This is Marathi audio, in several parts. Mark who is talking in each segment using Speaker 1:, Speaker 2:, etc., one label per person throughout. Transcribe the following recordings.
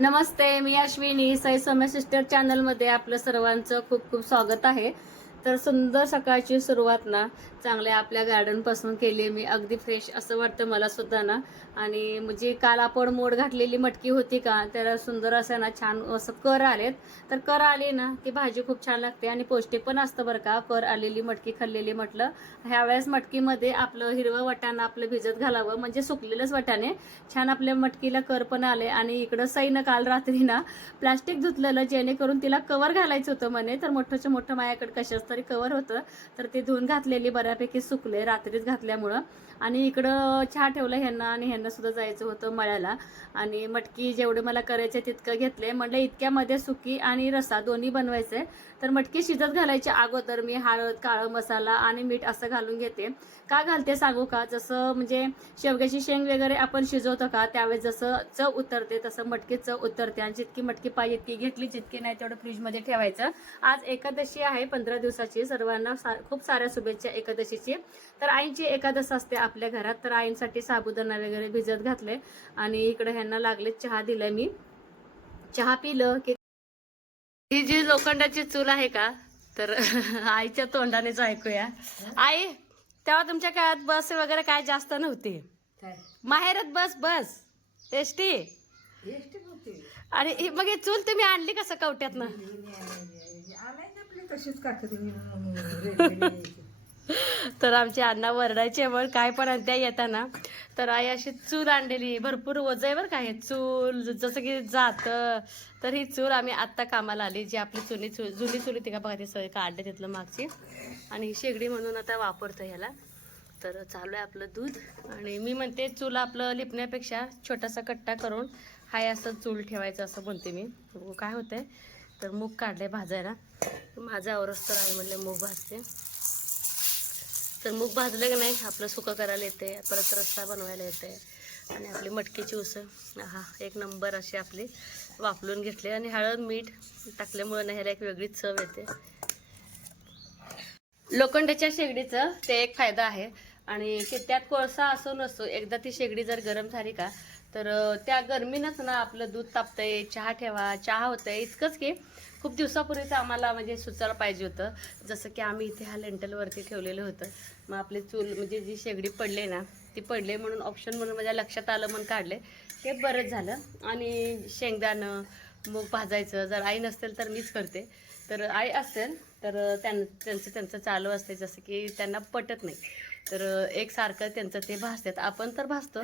Speaker 1: नमस्ते मी अश्विनी. साई सौम्य सिस्टर चॅनलमध्ये आपलं सर्वांचं खूप खूप स्वागत आहे. तर सुंदर सकाळची सुरुवात ना चांगल्या आपल्या गार्डनपासून केली मी. अगदी फ्रेश असं वाटतं मला सुद्धा ना. आणि म्हणजे काल आपण मोड घातलेली मटकी होती का त्याला सुंदर असं ना छान असं कर आलेत. तर कर आले ना की भाजी खूप छान लागते आणि पौष्टिक पण असतं बरं का. कर आलेली मटकी खाल्लेली म्हटलं. ह्यावेळेस मटकीमध्ये आपलं हिरवं वाटाणं आपलं भिजत घालावं. म्हणजे सुकलेलंच वाटाणे. छान आपल्या मटकीला कर पण आले आणि इकडं सईनं काल रात्री ना प्लास्टिक धुतलेलं जेणेकरून तिला कवर घालायचं होतं म्हणे. तर मोठंच्या मोठं माझ्याकडे कशाच तरी कवर होतं तर ते धुवून घातलेली बऱ्यापैकी सुकले रात्रीच घातल्यामुळं. आणि इकडं चहा ठेवलं ह्यांना आणि ह्यांना सुद्धा जायचं होतं मळ्याला. आणि मटकी जेवढं मला करायचं तितकं घेतले म्हटलं इतक्यामध्ये सुकी आणि रसा दोन्ही बनवायचे तर मटकी शिजत घालायच्या अगोदर मी हळद काळं मसाला आणि मीठ असं घालून घेते. का घालते सांगू का? जसं म्हणजे शेवग्याची शेंग वगैरे आपण शिजवतो का? त्यावेळेस जसं चव उतरते तसं मटकी चव उतरते. आणि जितकी मटकी पाहिजे इतकी घेतली जितकी नाही तेवढं फ्रीजमध्ये ठेवायचं. आज एकादशी आहे पंधरा दिवसाची. सर्वांना सा- खूप साऱ्या शुभेच्छा एकादशीची. तर आईची एकादश असते. आपल्या घरात तर आईंसाठी साबुदाणा वगैरे भिजत घातले आणि इकडे ह्यांना लागले चहा दिलाय मी. चहा पिलं की ही जी लोखंडाची चूल आहे का? तर आईच्या तोंडानेच ऐकूया. आई तेव्हा तुमच्या काळात बस वगैरे काय जास्त नव्हती? माहेरात बस बस. एसटी?
Speaker 2: एसटी होते
Speaker 1: आणि मग ही चूल तुम्ही आणली कसं कवट्यातनं?
Speaker 2: आणायची आपली तशीच
Speaker 1: तर आमची अण्णा वरडायचे मग काय पण आणि त्या येताना. तर आई अशी चूल आणलेली भरपूर वजय आहे बरं काय चूल जसं की जात. तर ही चूल आम्ही आत्ता कामाला आली जी आपली चुनी चूल जुनी चुली ती का बघा ती सगळी काढले तिथलं मागची. आणि शेगडी म्हणून आता वापरतो ह्याला. तर चालू आहे आपलं दूध. आणि मी म्हणते चूल आपलं लिपण्यापेक्षा छोटासा कट्टा करून हाय असं चूल ठेवायचं असं म्हणते मी. काय होतंय? तर मूग काढले भाजायला. माझा आवरस तर आहे म्हणले मूग भाजते. तर मूग भाजलं की नाही आपलं सुकं करायला येते परत रस्सा बनवायला येते आणि आपली मटकीची उसळ. हा एक नंबर अशी आपली वापरून घेतली. आणि हळद मीठ टाकल्यामुळं ना ह्याला एक वेगळीच चव येते. लोखंडाच्या शेगडीचं ते एक फायदा आहे. आणि त्यात कोळसा असो नसतो एकदा ती शेगडी जर गरम झाली का तर त्या गरमीनंच ना आपलं दूध तापतंय चहा ठेवा चहा होतंय. इतकंच की खूप दिवसापूर्वीच आम्हाला म्हणजे सुचायला पाहिजे होतं. जसं की आम्ही इथे हा लेंटलवरती ठेवलेलं होतं. मग आपली चूल म्हणजे जी शेगडी पडले ना ती पडले म्हणून ऑप्शन म्हणून माझ्या लक्षात आलं म्हणून काढले. ते बरंच झालं. आणि शेंगदाणं मूग भाजायचं. जर आई नसेल तर मीच करते. तर आई असेल तर त्यां त्यांचं त्यांचं चालू असते. जसं की त्यांना पटत नाही. तर एकसारखं त्यांचं ते भासतात आपण तर भासतो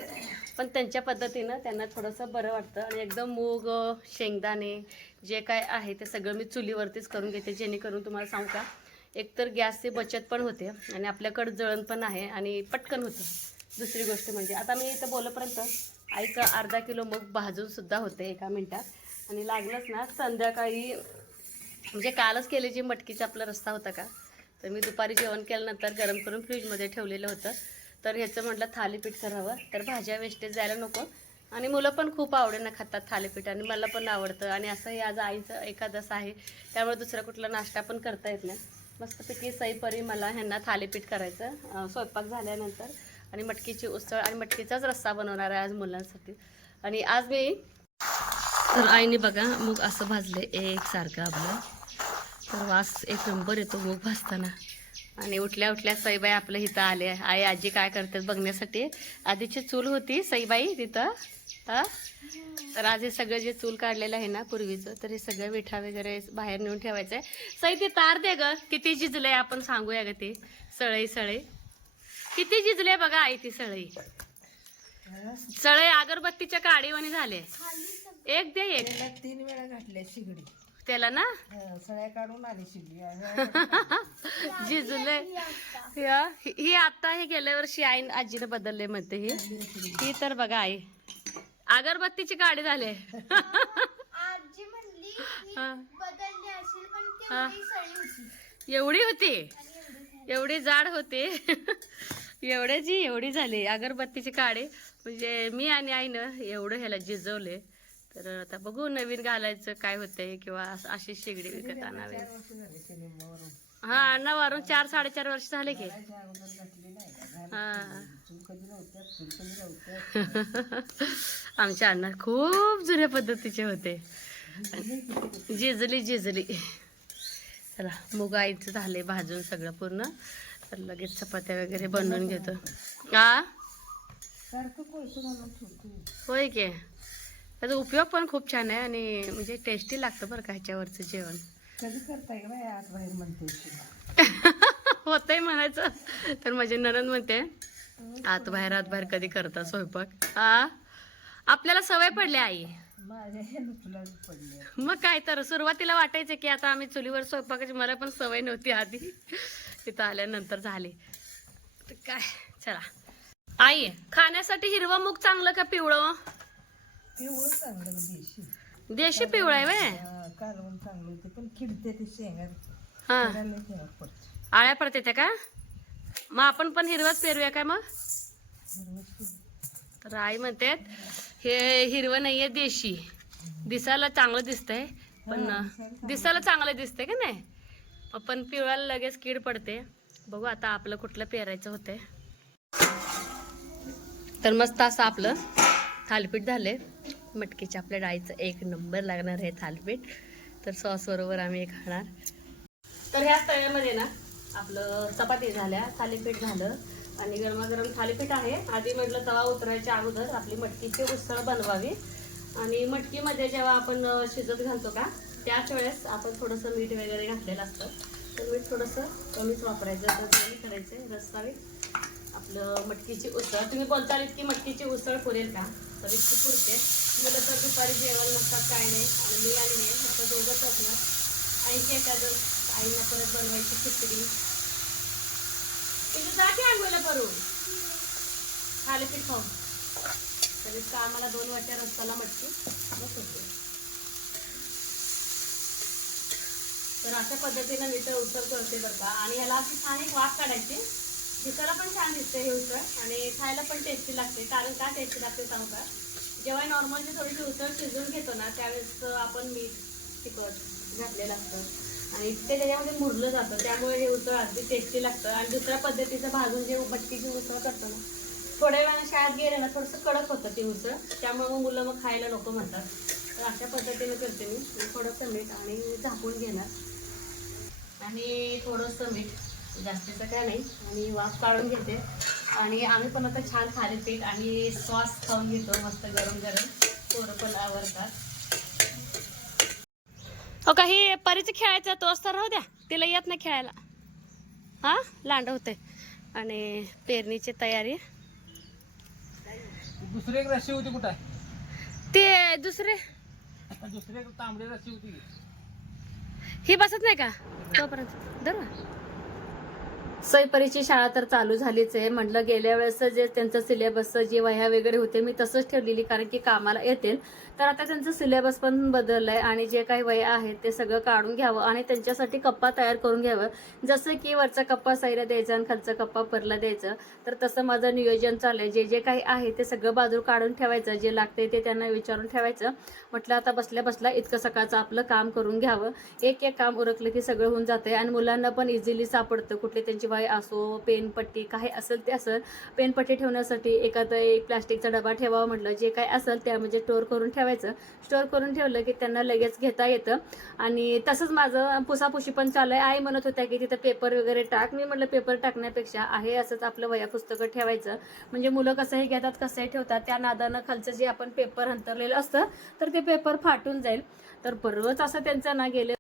Speaker 1: पण त्यांच्या पद्धतीनं त्यांना थोडंसं बरं वाटतं. आणि एकदम मूग शेंगदाणे जे काय आहे ते सगळं मी चुलीवरतीच करून घेते. जेणेकरून तुम्हाला सांगू का एकतर गॅसची बचत पण होते आणि आपल्याकडं जळण पण आहे आणि पटकन होतं. दुसरी गोष्ट म्हणजे आता मी इथं बोलपर्यंत आईचं अर्धा किलो मग भाजूनसुद्धा होते एका मिनटात. आणि लागलंच ना संध्याकाळी म्हणजे कालच केले जे मटकीचा आपला रस्ता होता का तर मी दुपारी जेवण केल्यानंतर गरम करून फ्रीजमध्ये ठेवलेलं होतं. तर ह्याचं म्हटलं थालीपीठ करावं तर भाज्या वेस्टेज जायला नको. आणि मुलं पण खूप आवडीनं खातात थालीपीठ आणि मला पण आवडतं. आणि असं हे आज आईचं एकादस आहे त्यामुळे दुसरा कुठला नाश्ता पण करता येत नाही. मस्तपैकी सईपरी मला ह्यांना थालीपीठ करायचं स्वयंपाक झाल्यानंतर. आणि मटकीची उसळ आणि मटकीचाच रस्सा बनवणार आहे आज मुलांसाठी. आणि आज मी तर आईने बघा मूग असं भाजले एक सारखं आपलं. तर वास एक नंबर येतो मूग भाजताना. आणि उठल्या उठल्या सईबाई आपलं इथं आले आई आजी काय करतात बघण्यासाठी? आधीची चूल होती सईबाई तिथं. हा? तर आज हे सगळं जे चूल काढलेलं आहे ना पूर्वीचं तर हे सगळं विठा वगैरे बाहेर नेऊन ठेवायचं आहे सई ती तार दे ग. किती झिजलंय आपण सांगूया ग ते. सळई सळई. किती झिजले बघा आई ती सळई. सळई अगरबत्तीच्या काडीवाणी झाले. एक दे एक.
Speaker 2: तीन वेळा घातल्या शिगडी.
Speaker 1: त्याला ना?
Speaker 2: सळ्या काढून आली शिगडी.
Speaker 1: झिजले या, ही आता हे गेल्या वर्षी आई आजीने बदलले म्हणते ही. ही तर बघा आई. अगरबत्तीची गाडी झाले.
Speaker 3: आजी म्हणली की
Speaker 1: हा.
Speaker 3: बदलली असेल पण. तेवढी सळी होती.
Speaker 1: एवढी होती?
Speaker 3: एवढी
Speaker 1: जाड होते. एवढ्याची एवढी झाली अगरबत्तीची काडे म्हणजे मी आणि आईनं एवढं ह्याला जिजवले. तर आता बघू नवीन घालायचं काय होतंय किंवा असं- अशी शेगडी विकत आणावी. हा नवारून चार साडेचार वर्ष झाले की. हा. आमच्या अण्णा खूप जुन्या पद्धतीचे होते. जिजली जिजली. चला मुग आईचं झाले भाजून सगळं पूर्ण. तर लगेच चपात्या वगैरे बनवून घेतो.
Speaker 2: ठेवतो
Speaker 1: होय की. त्याचा उपयोग पण खूप छान आहे आणि म्हणजे टेस्टी लागतं बरं का ह्याच्यावरचं जेवण.
Speaker 2: कधी का.
Speaker 1: होतंय म्हणायचं. तर माझी ननंद म्हणते आत बाहेर आत बाहेर कधी करता स्वयंपाक? हा आपल्याला सवय पडली आई. मग काय तर सुरुवातीला वाटायचं की आता आम्ही चुलीवर स्वयंपाकाची मला पण सवय नव्हती आधी. तिथं आल्यानंतर झाली. काय चला. आई खाण्यासाठी हिरवा मूग चांगलं का पिवळं?
Speaker 2: पिवळं चांगलं देशी.
Speaker 1: पिवळं आहे व्हय?
Speaker 2: हा, कालवण चांगलं होते पण किडते ते शेंगा.
Speaker 1: हा.
Speaker 2: पेरायला फरक पडतो
Speaker 1: आळ्या पडते त्या का? मग आपण पण हिरवाच पेरूया काय मग. तर आई म्हणते हे हिरवं नाहीये देशी. दिसायला चांगलं दिसतंय पण दिसायला चांगलं दिसतंय का नाही? पण पिवळ्याला लगेच कीड पडते. बघू आता आपलं कुठलं पेरायचं होतंय. तर मस्त असं आपलं थालीपीठ झालंय. मटकीच्या आपल्या डाळीचं एक नंबर लागणार आहे थालीपीठ. तर सॉस बरोबर आम्ही खाणार. तर ह्या तव्यामध्ये ना आपलं चपाती झाल्या थालीपीठ झालं. आणि गरमागरम थालीपीठ आहे. आधी म्हटलं तवा उतरायच्या अगोदर आपली मटकीची उसळ बनवावी. आणि मटकीमध्ये जेव्हा आपण शिजत घालतो का त्याच वेळेस आपण थोडंसं मीठ वगैरे घातलेलं असतं. तर मीठ थोडंसं कमीच वापरायचं. तर कमी करायचं रस्तावी आपलं मटकीची उसळ. तुम्ही बोलताल इतकी मटकीची उसळ पुरेल का? तर इतकी पुरते. मुलं तर दुपारी जेवण नसतात काय नाही. आणि मी आणि हे आता दोघंच असणार आणखी एखादं आईला परत बनवायची खिचडी. तिथे जाते की आंघोळीला खाले थालीपीठ खाऊन. तरी का आम्हाला दोन वाट्या रस्त्याला मटकी बस होते. तर अशा पद्धतीनं मी तर उसळ करते बरं का. आणि ह्याला अशी छान एक वाफ काढायची. दिसायला पण छान दिसते हे उसळ. आणि खायला पण टेस्टी लागते. कारण का टेस्टी लागते सांगू का? जेव्हा नॉर्मल जी थोडीशी उसळ शिजवून घेतो ना त्यावेळेस आपण मीठ तिखट घातलेलं असतं. आणि ते त्याच्यामध्ये मुरलं जातं. त्यामुळे हे उसळ अगदी टेस्टी लागतं. आणि दुसऱ्या पद्धतीचं भाजून जे मटकीची उसळ करतो ना थोड्या वेळानं शाळेत गेलं ना थोडंसं कडक होतं ती उसळ त्यामुळे मग मुलं मग खायला नको म्हणतात. तर अशा पद्धतीने करते मी. मी थोडंसं मीठ आणि झाकून घेणार. आणि थोडंसं मीठ जास्तीचं काय नाही. आणि वाफ काढून घेते. आणि आम्ही पण आता छान थालीपीठ आणि सॉस खाऊन घेतो मस्त गरम गरम पोरं पण आवडतात. हो काही परीचं खेळायचं तो असता राहू द्या. तिला येत नाही खेळायला. हा? लांड होते आणि पेरणीची तयारी.
Speaker 4: दुसरी एक रशी होती कुठं?
Speaker 1: ते दुसरे.
Speaker 4: दुसरी एक तांबडी रशी होती.
Speaker 1: ही बसत नाही का? तोपर्यंत. धर ना. सईपरीची शाळा तर चालू झालीच आहे. म्हटलं गेल्या वेळेस जे त्यांचं सिलेबस जे वह्या वगैरे होते मी तसंच ठेवलेली कारण की कामाला येतील. तर आता त्यांचं सिलेबस पण बदललं आहे आणि जे काही वय आहेत ते सगळं काढून घ्यावं आणि त्यांच्यासाठी कप्पा तयार करून घ्यावं. जसं की वरचा कप्पा सैरा द्यायचा आणि खालचा कप्पा परला द्यायचं. तर तसं माझं नियोजन चाललंय. जे जे काही आहे ते सगळं बाजूला काढून ठेवायचं. जे लागतंय ते त्यांना विचारून ठेवायचं. म्हटलं आता बसल्या बसल्या इतकं सकाळचं आपलं काम करून घ्यावं. एक एक काम उरकलं की सगळं होऊन जातंय. आणि मुलांना पण इझिली सापडतं. कुठली त्यांची वाई असो पेनपट्टी काही असेल ते असेल. पेनपट्टी ठेवण्यासाठी एखादा एक प्लास्टिकचा डबा ठेवावा म्हटलं. जे काय असेल त्या म्हणजे स्टोअर करून ठेवा ठेवायचं. स्टोअर करून ठेवलं की त्यांना लगेच घेता येतं. आणि तसंच माझं पुसापुशी पण चालू आहे. आई म्हणत होत्या की तिथं पेपर वगैरे टाक. मी म्हटलं पेपर टाकण्यापेक्षा आहे असंच आपलं वया पुस्तकं ठेवायचं. म्हणजे मुलं कसंही घेतात कसंही ठेवतात. त्या नादानं खालचं जे आपण पेपर अंतरलेलं असतं तर ते पेपर फाटून जाईल. तर बरंच असं त्यांचं ना गेले.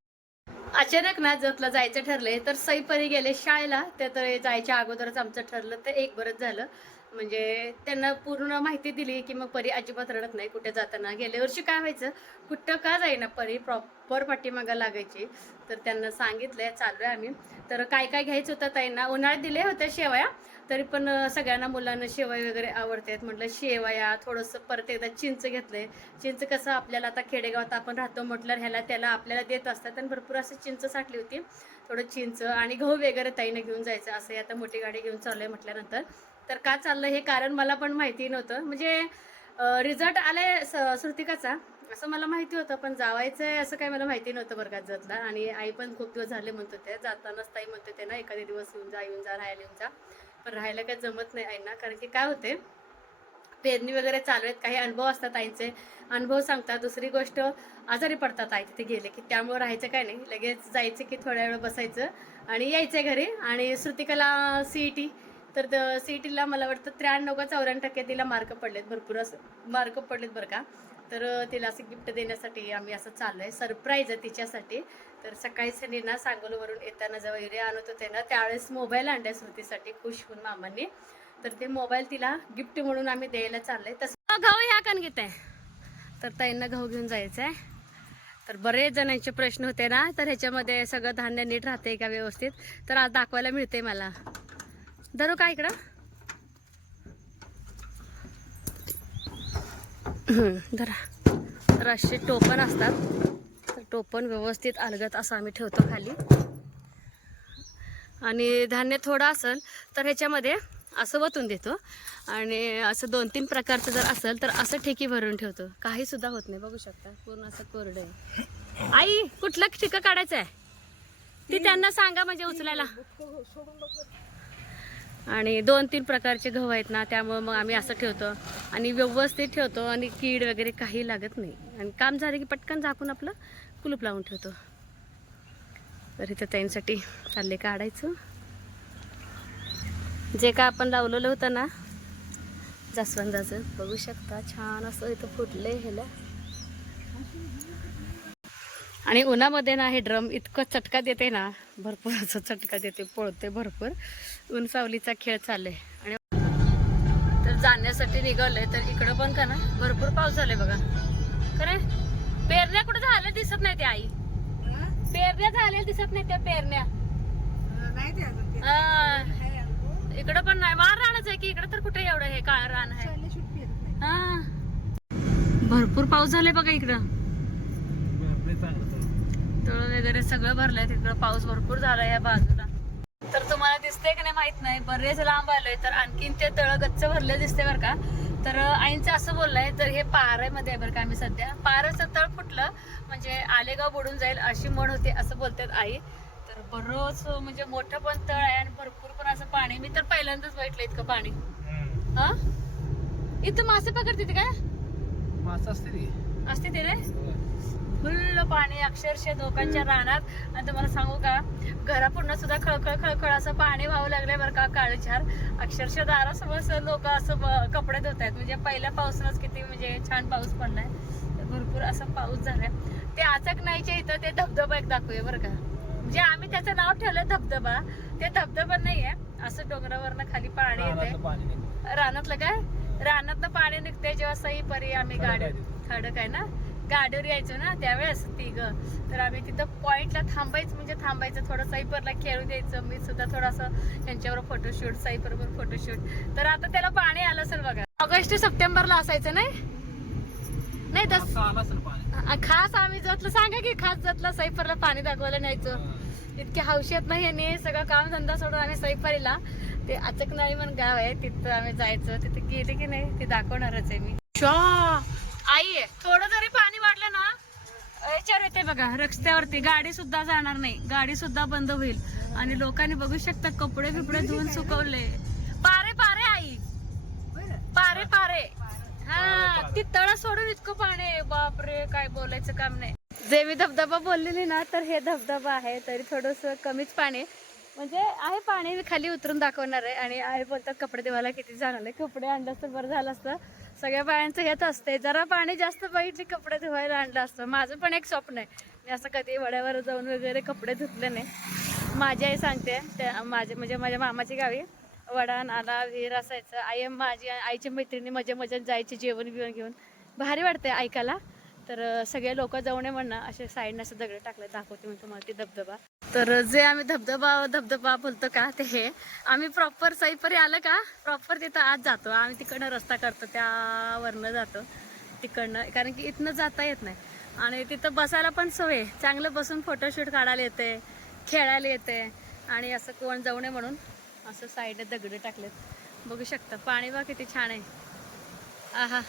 Speaker 1: अचानक ना जतला जायचं ठरलंय तर सईपरी गेले शाळेला. ते तर जायच्या अगोदरच आमचं ठरलं. तर एक बरंच झालं. म्हणजे त्यांना पूर्ण माहिती दिली की मग परी अजिबात रडत नाही कुठे जाताना. गेल्या वर्षी काय व्हायचं कुठं का जाईना परी प्रॉपर पाठीमागा लागायची. तर त्यांना सांगितलंय चालू आहे आम्ही. तर काय काय घ्यायचं होतं ताईंना उन्हाळ्यात दिले होत्या शेवया तरी पण सगळ्यांना मुलांना शेवया वगैरे आवडतात. म्हटलं शेवया थोडंसं परत एकदा चिंच घेतलंय. चिंच कसं आपल्याला आता खेडेगावात आपण राहतो म्हटलं ह्याला त्याला आपल्याला देत असतात. आणि भरपूर असं चिंच साठली होती. थोडं चिंच आणि गहू वगैरे ताईनं घेऊन जायचं असं आता मोठी गाडी घेऊन चाललंय म्हटल्यानंतर. तर का चाललं हे कारण मला पण माहिती नव्हतं. म्हणजे रिझल्ट आलाय स- श्रुतिकाचा असं मला माहिती होतं पण जावायचं आहे असं काही मला माहिती नव्हतं वर्गात जातला आणि आई पण खूप दिवस झाले म्हणत होते जातानाच ताई म्हणत होते ना एखादे दिवस येऊन जा येऊन जा राहायला येऊन जा. पण राहायला काही जमत नाही आईना कारण की काय होते पेरणी वगैरे चालू आहेत काही अनुभव असतात आईंचे. अनुभव सांगतात दुसरी गोष्ट आजारी पडतात आई तिथे गेले की त्यामुळे राहायचं काय नाही. लगेच जायचं की थोड्या वेळ बसायचं आणि यायचं घरी. आणि श्रुतिकला सी ई टी तर सी ई टीला मला वाटतं त्र्याण्णव का चौऱ्याण्णव टक्के तिला मार्क पडलेत भरपूर असं मार्क पडलेत बरं का. तर तिला असं गिफ्ट देण्यासाठी आम्ही असं चाललो आहे सरप्राईज आहे तिच्यासाठी. तर सकाळी सनी ना सांगोलवरून येताना जेव्हा एरिया आणत होते ना त्यावेळेस मोबाईल आणलाय स्मृतीसाठी खुश होऊन मामांनी. तर ते मोबाईल तिला गिफ्ट म्हणून आम्ही द्यायला चाललंय. तसं घाऊ ह्या कण घेत आहे. तर ताईंना घाऊ घेऊन जायचं आहे तर बरेच जणांचे प्रश्न होते ना तर ह्याच्यामध्ये सगळं धान्य नीट राहते का व्यवस्थित? तर आज दाखवायला मिळते मला. धरू का इकडं? धरा. तर असे टोपण असतात. तर टोपण व्यवस्थित अलगत असं आम्ही ठेवतो खाली. आणि धान्य थोडं असेल तर ह्याच्यामध्ये असं वतून देतो. आणि असं दोन तीन प्रकारचं जर असेल तर असं ठेकी भरून ठेवतो. काही सुद्धा होत नाही. बघू शकता. पूर्ण असं कोरडं आहे. आई कुठलं ठिकं काढायचं आहे ती त्यांना सांगा म्हणजे उचलायला. आणि दोन तीन प्रकारचे गहू आहेत ना त्यामुळे मग आम्ही असं ठेवतो. आणि व्यवस्थित ठेवतो आणि कीड वगैरे काही लागत नाही. आणि काम झालं की पटकन झाकून आपलं कुलूप लावून ठेवतो. तर इथं त्यांसाठी चालले काढायचं. जे का आपण लावलेलं होतं ना जास्वंदाचं बघू शकता छान असं इथं फुटलंय ह्याला. आणि उन्हामध्ये ना हे ड्रम इतकं चटका देते ना भरपूर असं चटका देते पळते भरपूर. ऊन सावलीचा खेळ चाललाय. आणि तर जाण्यासाठी निघालंय तर इकडं पण का ना भरपूर पाऊस झालाय बघा. खरे पेरण्या कुठं झाल्या दिसत नाही त्या आई. पेरण्या झालेल्या दिसत नाही त्या पेरण्या.
Speaker 2: नाही
Speaker 1: इकडं पण नाही. मार रानच आहे की इकडं तर कुठे एवढं हे काळ रान आहे. हा. भरपूर पाऊस झालाय बघा इकडं. तळ वगैरे सगळं भरलंय तिकडं. पाऊस भरपूर झाला या बाजूला. तर तुम्हाला दिसतंय की नाही माहीत नाही. बरेच लांब आलोय. तर आणखीन ते तळ गच्च भरले दिसते बरं का. तर आईंचं असं बोललंय तर हे पाऱ्यामध्ये आहे बरं का आम्ही सध्या. पाराचं तळ फुटलं म्हणजे आलेगाव बुडून जाईल अशी म्हण होते असं बोलतात आई. बरंच म्हणजे मोठं पण तळ आहे आणि भरपूर पण असं पाणी. मी तर पहिल्यांदाच बघितलं इतकं पाणी. हा? इथं मासे पकडते ते काय?
Speaker 4: मासं असते ती.
Speaker 1: असते ते रे? फुल्ल पाणी अक्षरशः लोकांच्या रानात. आणि तुम्हाला सांगू का घरापूर्ण सुद्धा खळखळ खळखळ असं पाणी वाहू लागलंय बरं का काळीचार अक्षरशः दारासमोर लोक असं कपडे धुत आहेत म्हणजे पहिल्या पावसानंच किती म्हणजे छान पाऊस पडलाय. भरपूर असा पाऊस झालाय. ते आचक नाहीच्या इथं ते धबधबा एक दाखवूया बरं का. म्हणजे आम्ही त्याचं नाव ठेवलं धबधबा ते धबधबा नाहीये. असं डोंगरावरनं खाली पाणी येते
Speaker 4: रानातलं
Speaker 1: काय? रानातलं पाणी निघते जेव्हा सई परी आम्ही गाडी. खडक आहे ना? गाडीवर यायचो ना त्यावेळेस तिघ. तर आम्ही तिथं पॉइंटला थांबायचं म्हणजे थांबायचं. थोडं साईपरला खेळू द्यायचं. मी सुद्धा थोडासा त्यांच्यावर फोटोशूट साईपरवर फोटोशूट तर आता त्याला पाणी आलं असेल बघा. ऑगस्ट सप्टेंबरला असायचं नाही? नाही तस खास आम्ही जतलं सांगा की खास जतला साईपरला पाणी दाखवायला न्यायचं.
Speaker 4: हा.
Speaker 1: इतके हौशी आहेत ना याने सगळं काम धंदा सोडून आम्ही सैफारीला. ते अचकनाळी म्हणून गाव आहे तिथं आम्ही जायचं. तिथे गेले की नाही ते दाखवणारच आहे मी. शॉ! आई आहे. थोडं जरी पाणी वाढलं ना याच्यावर येते बघा रस्त्यावरती गाडी सुद्धा जाणार नाही. गाडी सुद्धा बंद होईल. आणि लोकांनी बघू शकता कपडे बिपडे धुवून सुकवले. पारे पारे आई. पारे पारे. हा ती तळ सोडून इतकं पाणी आहे. बापरे काय बोलायचं काम नाही. जे मी धबधबा बोललेली ना तर हे धबधबा आहे तरी थोडस कमीच पाणी. म्हणजे आहे पाणी मी खाली उतरून दाखवणार आहे. आणि आहे बोलतात कपडे धुवायला किती जाणार आहे कपडे आणलं असतं बरं झालं असतं. सगळ्या बायांचं हेच असते जरा पाणी जास्त बघितली कपडे धुवायला आणलं असतं. माझं पण एक स्वप्न आहे. मी असं कधी वड्यावर जाऊन वगैरे कपडे धुतले नाही. माझी आई सांगते त्या माझे म्हणजे माझ्या मामाची गावी वडा आला विहीर असायचं. आई माझी आईची मैत्रिणी मजा मजा जायची जेवण बिवण घेऊन. भारी वाटते ऐकायला. तर सगळे लोक जाऊ नये म्हणणं. असे साईडनं असं दगड टाकले दाखवते मी तुम्हाला ते धबधबा. तर जे आम्ही धबधबा धबधबा बोलतो का ते हे. आम्ही प्रॉपर सईपरी आलं का? प्रॉपर तिथं आज जातो. आम्ही तिकडनं रस्ता करतो त्यावरनं जातो. तिकडनं कारण की इथनं जाता येत नाही. आणि तिथं बसायला पण सोय चांगलं बसून फोटोशूट काढायला येते खेळायला येते आणि असं कोण जाऊ नये म्हणून. असं साईडने दगड टाकलेत. बघू शकता पाणी बा किती छान आहे. आहा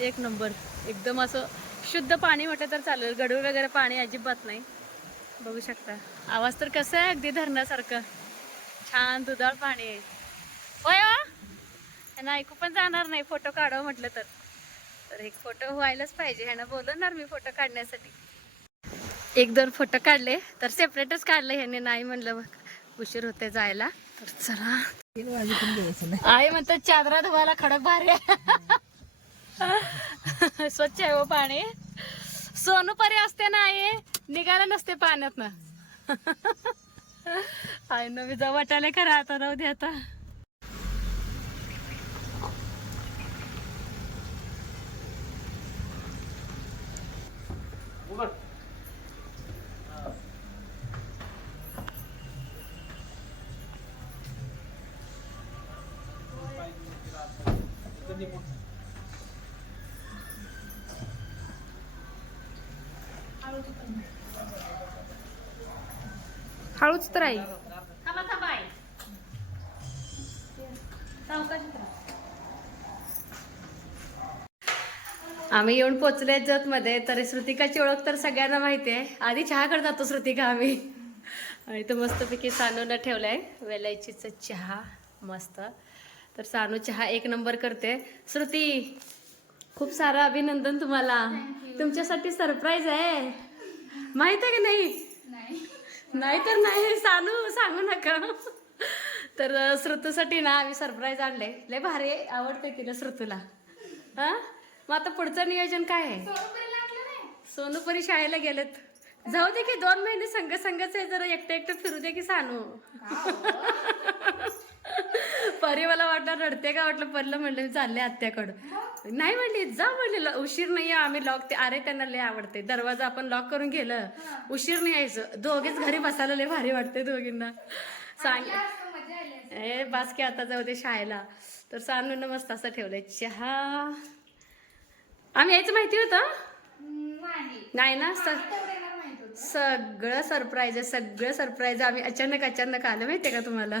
Speaker 1: एक नंबर. एकदम असं शुद्ध पाणी म्हटलं तर चालेल. गडूळ वगैरे पाणी अजिबात नाही. बघू शकता. आवाज तर कसं आहे अगदी धरण्यासारखं छान दुधाळ पाणी आहे. होय हो? ह्यांना ऐकू पण जाणार नाही. फोटो काढावं म्हटलं तर. तर एक फोटो व्हायलाच पाहिजे. ह्यांना बोलवणार मी फोटो काढण्यासाठी. एक दोन फोटो काढले तर सेपरेटच काढले ह्याने नाही म्हणलं मग उशीर होते जायला. तर चला. आई म्हणतात चादरा धुवायला खडक भारी. स्वच्छ आहे हो पाणी. सोनू परी असते ना आई? निघायला नसते पाण्यात ना आई न मी जाऊ वाटायला खरं आता राहू दे आता.
Speaker 4: उघड.
Speaker 1: हळूच तर आई थांबा थांबा आई. आम्ही येऊन पोचले जत मध्ये तर श्रुतिकाची ओळख तर सगळ्यांना माहिती आहे. आधी चहाकडे जातो श्रुतिका आम्ही. आणि तो मस्तपैकी सानूला ठेवलाय. वेलायचीचा चहा मस्त. तर सानू चहा एक नंबर करते. श्रुती खूप सारं अभिनंदन तुम्हाला. तुमच्यासाठी सरप्राईज आहे. माहीत आहे की नाही? नाही. तर नाही. सानू सांगू नका. तर श्रुतूसाठी ना आम्ही सरप्राईज आणले. लय भारी आवडते तिला श्रुतूला. हा? मग आता पुढचं नियोजन काय आहे? सोनूपरी शाळेला गेलेत. जाऊ दे की दोन महिने संघ संघच आहे जरा एकटं एकटं फिरू दे की सानू. परी मला वाटलं रडते का? वाटलं पडलं म्हणलं मी चालले आत्याकडं. नाही म्हणली जा म्हणले "ल- उशीर नाही आम्ही लॉक ते अरे त्यांना लय आवडते. दरवाजा आपण लॉक करून गेलं उशीर नाही यायचं. दोघेच घरी बसायला लय भारी वाटते दोघींना. सांग ए बास की आता जाऊ दे शाळेला. तर सानून मस्त असं ठेवलंय चहा. आम्ही यायचं माहिती होतं? नाही. ना सगळं सरप्राईज आहे सगळं सरप्राईज आम्ही अचानक अचानक आलं माहितीये का तुम्हाला?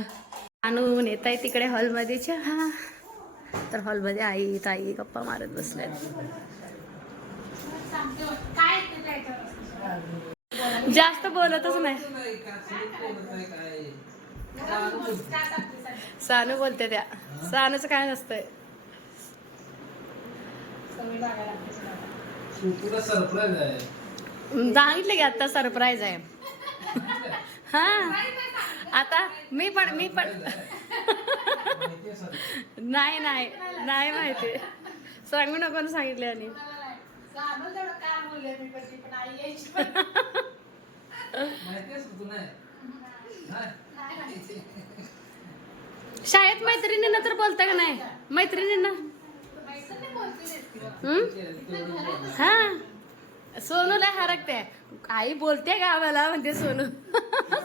Speaker 1: आणून येत आहे तिकडे हॉलमध्ये. चहा तर हॉलमध्ये आई ताई गप्पा मारत बसल्यात. जास्त बोलतच नाही. सानू बोलते त्या. सानूच काय नसतंय. सांगितलं की आता सरप्राईज आहे. हा. आता मी पण मी पण. नाही नाही नाही माहिती. सांगू नको ना सांगितले आणि. शाळेत मैत्रिणींना तर बोलता का नाही? मैत्रिणींना? हम्म? हा. सोनूला हरकते. आई बोलते का आम्हाला म्हणते सोनू.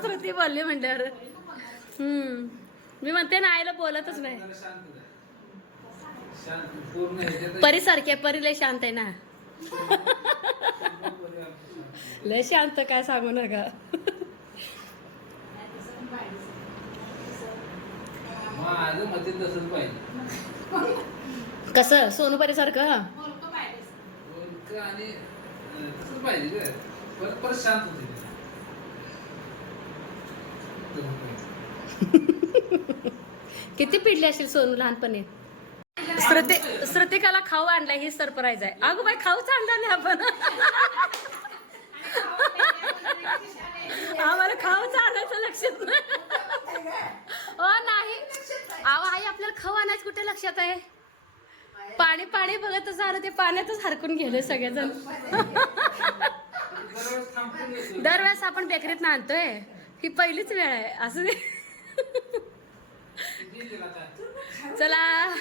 Speaker 1: श्रुती बोलली म्हणल्यावर. हम्म. मी म्हणते ना आईला बोलतच नाही. परी सारखे परी लय शांत आहे ना. लय शांत काय सांगू नका.
Speaker 4: कस?
Speaker 1: कसं सोनू परी सारखं?
Speaker 4: आणि तसंच पाहिजे ग. परत परत शांत होते
Speaker 1: किती पिडली असेल सोनू लहानपणी? श्रुती श्रुतिकाला खाऊ आणला ही सरप्राईज आहे. अगो बाई खाऊच आणला नाही आपण. आम्हाला खाऊच आणायचं लक्षात नाही. ओ नाही. अहो आई आपल्याला खाऊ आणायचं कुठे लक्षात आहे? पाणी पाणी बघतच आलं ते पाण्यातच हरकून गेले सगळेजण.
Speaker 4: दरवेळेस
Speaker 1: आपण बेकरीत आणतोय. ही पहिलीच वेळ आहे असं नाही. चला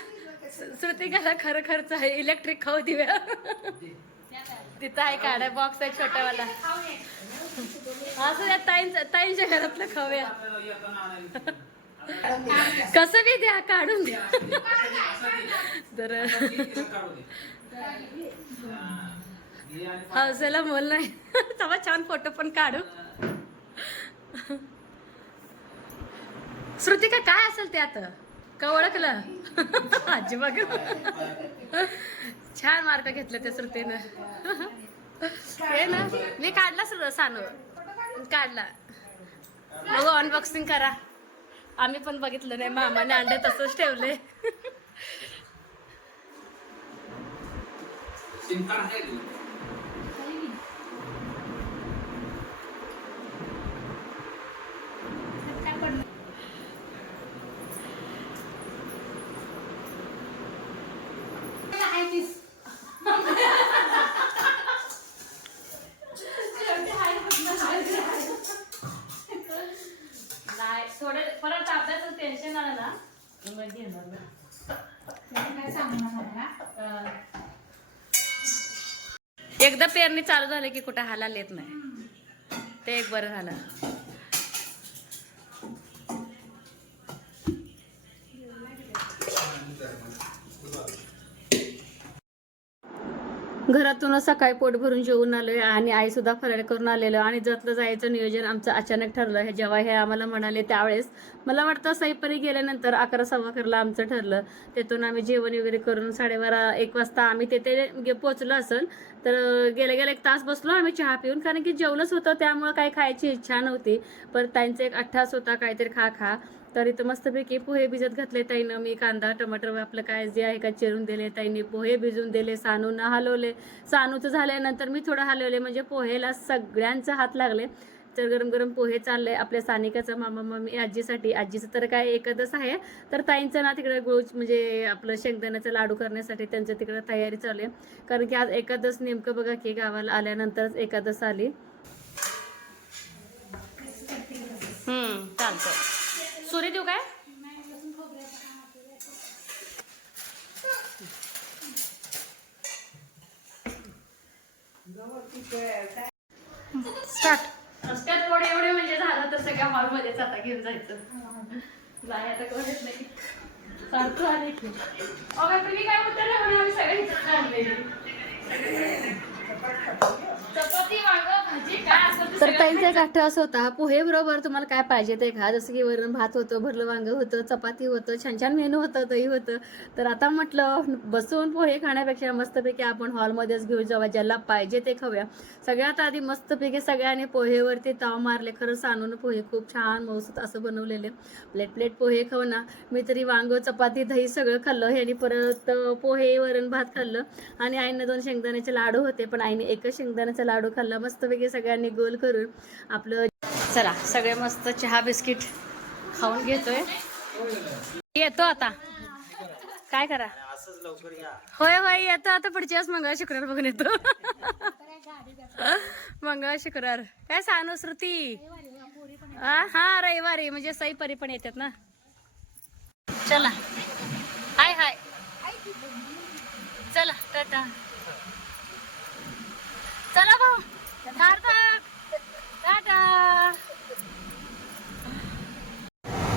Speaker 1: श्रुतिकाला खरं खर्च आहे इलेक्ट्रिक खाऊ दिव्या तिथं आहे काढा बॉक्स आहे छोटावाला. असं त्या ताईंच्या ताईंच्या घरातलं खाऊया. कसं बी द्या काढून द्या. तर हौसेला मोल नाही. तेव्हा छान फोटो पण काढू. श्रुतिका काय असेल ते आता? का ओळखलं? आजी बघ. छान मार्क घेतले त्या श्रुतीनं. हे ना मी काढला सर सानू. काढला. बघू अनबॉक्सिंग करा. आम्ही पण बघितलं नाही मामाने अंडे तसंच ठेवले
Speaker 4: सिम कार्ड आहे का?
Speaker 3: काय पडलं आहे तीस
Speaker 1: नाही थोडं परत अभ्यासाचं टेन्शन आलं ना मग घेणार नाही.
Speaker 3: काय सांगणार मला
Speaker 1: अं, एकदा पेरणी चालू झाली की कुठं हालाल येत नाही. ते एक बरं झालं. तिथूनच सकाळी पोट भरून जेवून आलोय आणि आई सुद्धा फराळ करून आलेलो. आणि जतलं जायचं नियोजन आमचं अचानक ठरलं. हे जेव्हा हे आम्हाला म्हणाले त्यावेळेस मला वाटतं सईपरी गेल्यानंतर अकरा सव्वा अकराला आमचं ठरलं. तिथून आम्ही जेवण वगैरे करून साडेबारा एक वाजता आम्ही तेथे गे- पोहोचलो असेल तर गेल्या गेल्या एक तास बसलो आम्ही चहा पिऊन. कारण की जेवलंच होतं त्यामुळं काही खायची इच्छा नव्हती. पण त्यांचं एक अठ्ठास होता काहीतरी खा खा. तर इथं मस्तपैकी पोहे भिजत घातले ताईनं. मी कांदा टमाटर आपलं काय जे आहे का चिरून दिले. ताईने पोहे भिजून दिले सानूनं हलवले. सानूचं झाल्यानंतर मी थोडं हलवले म्हणजे पोहेला सगळ्यांचा हात लागले. तर गरम गरम पोहे चालले आपल्या सानिकाचा मामा मम्मी आजीसाठी. आजीचं तर काय एकदच आहे. तर ताईंचं ना तिकडे गुळ म्हणजे आपलं शेंगदाण्याचं लाडू करण्यासाठी त्यांचं तिकडे तयारी चालू आहे. कारण की आज एकादस नेमकं बघा की गावाला आल्यानंतरच एकादस आली. हम्म चालतं सुरी देऊ काय? स्टार्ट रस्त्यात एवढे एवढे म्हणजे झालं तर सगळ्या हॉलमध्येच आता घेऊन जायचं. नाही आता कळत नाही. सारखं आले की अगं तुम्ही काय म्हणता ना म्हणे आम्ही सगळे इथं आणलेली. चपाती वांग तर सगळं त्यांचा गाठ असं होता पोहे बरोबर तुम्हाला काय पाहिजे ते खा. जसं की वरण भात होतं भरलं वांग होतं चपाती होतं छान छान मेनू होतं दही होतं. तर आता म्हटलं बसून पोहे खाण्यापेक्षा मस्तपैकी आपण हॉलमध्येच घेऊन जाऊ ज्याला पाहिजे ते खाऊया. सगळ्यात आधी मस्तपैकी सगळ्यांनी पोहेवरती ताव मारले. खरं सांगून पोहे खूप छान मौसूत असं बनवलेले. प्लेट प्लेट पोहे खाऊ ना मी तरी वांग चपाती दही सगळं खाल्लं. ह्याने परत पोहे वरण भात खाल्लं. आणि आईनं दोन शेंगदाण्याचे लाडू होते पण आईने एकच शेंगदाण्याचा लाडू खाल्ला. मस्तपैकी सगळ्यांनी गोल करून आपलं चला सगळे मस्त चहा बिस्किट खाऊन घेतोय. येतो आता. काय करा? होय होय येतो आता पुढच्याच मंगळ शुक्रवार बघून येतो. मंगळ शुक्रवार. काय सांगू श्रुती हा रविवारी म्हणजे सईपरी पण येतात ना. चला. हाय हाय. चला टाटा. चला भाऊ.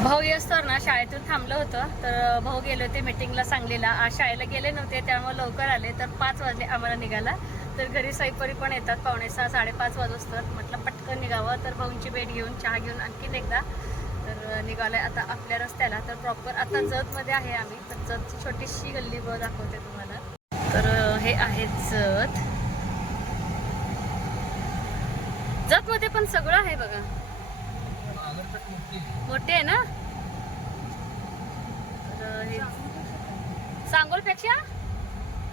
Speaker 1: भाऊ येस तर ना शाळेतून थांबलं होतं तर भाऊ गेले होते मीटिंगला सांगलीला. आज शाळेला गेले नव्हते त्यामुळे लवकर आले तर पाच वाजले आम्हाला निघाला तर घरी सैपरी पण येतात पावणे सहा साडेपाच वाजता म्हटलं पटकन निघावं तर भाऊंची भेट घेऊन चहा घेऊन आणखीन एकदा. तर निघालोय आता आपल्या रस्त्याला. तर प्रॉपर आता जतमध्ये आहे आम्ही तर जतची छोटीशी गल्ली ब दाखवते तुम्हाला. तर हे आहे जत. जतमध्ये पण सगळं आहे बघा. मोठे आहे ना? सांगोलपेक्षा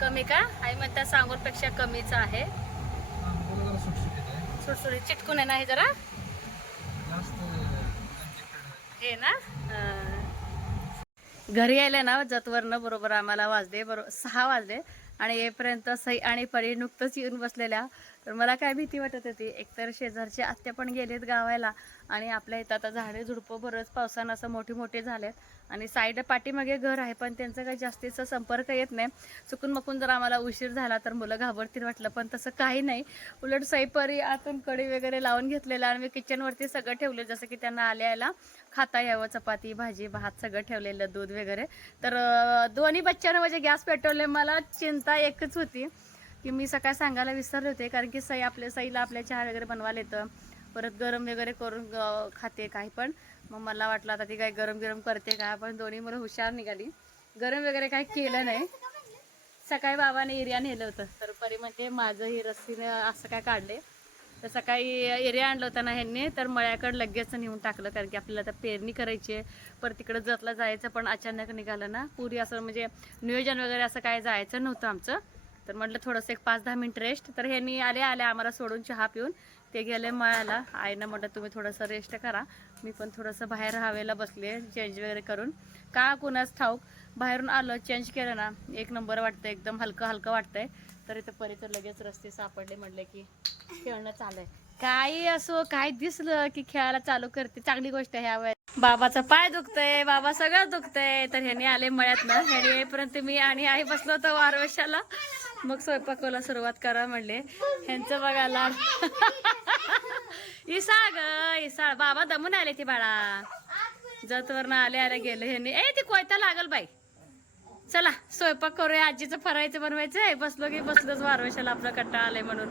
Speaker 1: कमी का? आई म्हणतात सांगोलपेक्षा कमीच आहे. सुटसुटी चिटकून आहे ना हे जरा? हे ना? घरी यायला ना जतवरनं बरोबर आम्हाला वाजले बरोबर सहा वाजले. आणि येपर्यंत सई आणि परी नुकतंच येऊन बसलेल्या. तर मला काय भीती वाटत होती एकतर शेजारचे आत्या पण गेलेत गावायला आणि आपल्या इथं आता झाडे झुडपं बरंच पावसानं असं मोठे मोठे झालेत आणि साईड पाठीमागे घर आहे पण त्यांचं काही जास्तीचा संपर्क येत नाही. चुकून मकून जर आम्हाला उशीर झाला तर मुलं घाबरतील वाटलं पण तसं काही नाही. उलट सैपरी आतून कडी वगैरे लावून घेतलेलं आणि मी किचनवरती सगळं ठेवलं जसं की त्यांना आल्या यायला खाता यावं चपाती भाजी भात सगळं ठेवलेलं दूध वगैरे. तर दोन्ही बच्चांना म्हणजे गॅस पेटवले मला चिंता एकच होती. की मी सकाळी सांगायला विसरले होते कारण की सई आपल्या सईला आपल्या चहा वगैरे बनवायला येतं. परत गरम वगैरे करून खाते काही पण. मग मला वाटलं आता ती काय गरम गरम करते का? पण दोन्ही मुलं हुशार निघाली. गरम वगैरे काही केलं नाही. सकाळी बाबाने एरिया नेलं होतं. तर परी म्हणते माझं ही रस्सीनं असं काय काढले? तर सकाळी एरिया आणलं होतं ना ह्यांनी तर मळ्याकडे लगेच नेऊन टाकलं कारण की आपल्याला आता पेरणी करायची आहे. परत तिकडं जतला जायचं पण अचानक निघालं ना. पुरी असं म्हणजे नियोजन वगैरे असं काय जायचं नव्हतं आमचं. तर म्हटलं थोडंसं एक पाच दहा मिनिट रेस्ट तर ह्यांनी आले आले आम्हाला सोडून चहा पिऊन. ते गेले मळ्याला आईनं म्हटलं तुम्ही थोडंसं रेस्ट करा. मी पण थोडंसं बाहेर हवेला बसले चेंज वगैरे करून. का कुणाच ठाऊक बाहेरून आलं चेंज केलं ना एक नंबर वाटतं एकदम हलकं हलकं वाटतंय. तर इथं परी तर लगेच रस्ते सापडले म्हटले की खेळणं चालू आहे. काही असो काय दिसलं की खेळायला चालू करते. चांगली गोष्ट आहे ह्या वेळेस बाबाचा पाय दुखतय बाबा सगळं दुखतंय. तर ह्याने आले मळ्यात ना ह्याने येईपर्यंत मी आणि आई बसलो होतो वारवशाला मग स्वयंपाकाला सुरुवात करा म्हणले. ह्यांचं बघा लाड. इसाळ ग इसाळ. बाबा दमून आले ती बाळा. जतवरनं आले आले गेले ह्यांनी. ए ती कोयता लागल बाई. चला स्वयंपाक करूया. आजीचं फरायचं बनवायचं आहे बसलो की बसलोच वारवशाला आपला कट्टा आलाय म्हणून.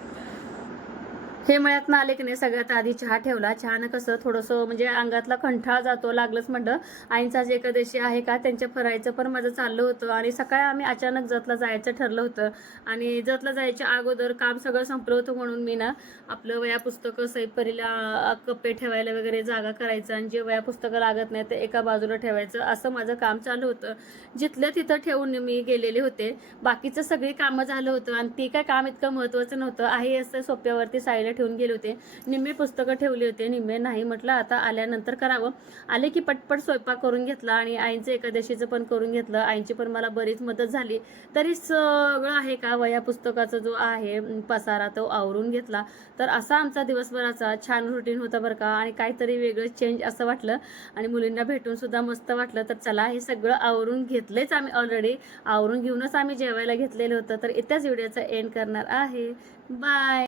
Speaker 1: हे मळ्यात ना आले की नाही सगळ्यात आधी चहा ठेवला. चहानं कसं थोडंसं म्हणजे अंगातला कंठाळ जातो लागलंच म्हणलं. आईंचा आज एकादशी आहे का? त्यांच्या फरायचं पण माझं चाललं होतं. आणि सकाळी आम्ही अचानक जतला जायचं ठरलं होतं. आणि जतला जायच्या अगोदर काम सगळं संपलं होतं म्हणून मी ना आपलं वया पुस्तकं सैपरीला कप्पे ठेवायला वगैरे जागा करायचं. आणि जे वया पुस्तकं लागत नाही ते एका बाजूला ठेवायचं. असं माझं काम चालू होतं. जिथल्या तिथं ठेवून मी गेलेले होते. बाकीचं सगळी कामं झालं होतं. आणि ते काय काम इतकं महत्त्वाचं नव्हतं. आहे असं सोप्यावरती साईडला ठेवून गेले होते. निम्मे पुस्तकं ठेवली होते. निम्मे नाही म्हटलं आता आल्यानंतर करावं. आले की पटपट स्वयंपाक करून घेतला आणि आईंचं एकादशीचं पण करून घेतलं. आईंची पण मला बरीच मदत झाली. तरी सगळं आहे का? वया पुस्तकाचा जो आहे पसारा तो आवरून घेतला. तर असा आमचा दिवसभराचा छान रुटीन होता बरं का. आणि काहीतरी वेगळं चेंज असं वाटलं. आणि मुलींना भेटून सुद्धा मस्त वाटलं. तर चला हे सगळं आवरून घेतलेच आम्ही ऑलरेडी आवरून घेऊनच आम्ही जेवायला घेतलेलं होतं. तर इथ्याच व्हिडिओचा एंड करणार आहे. बाय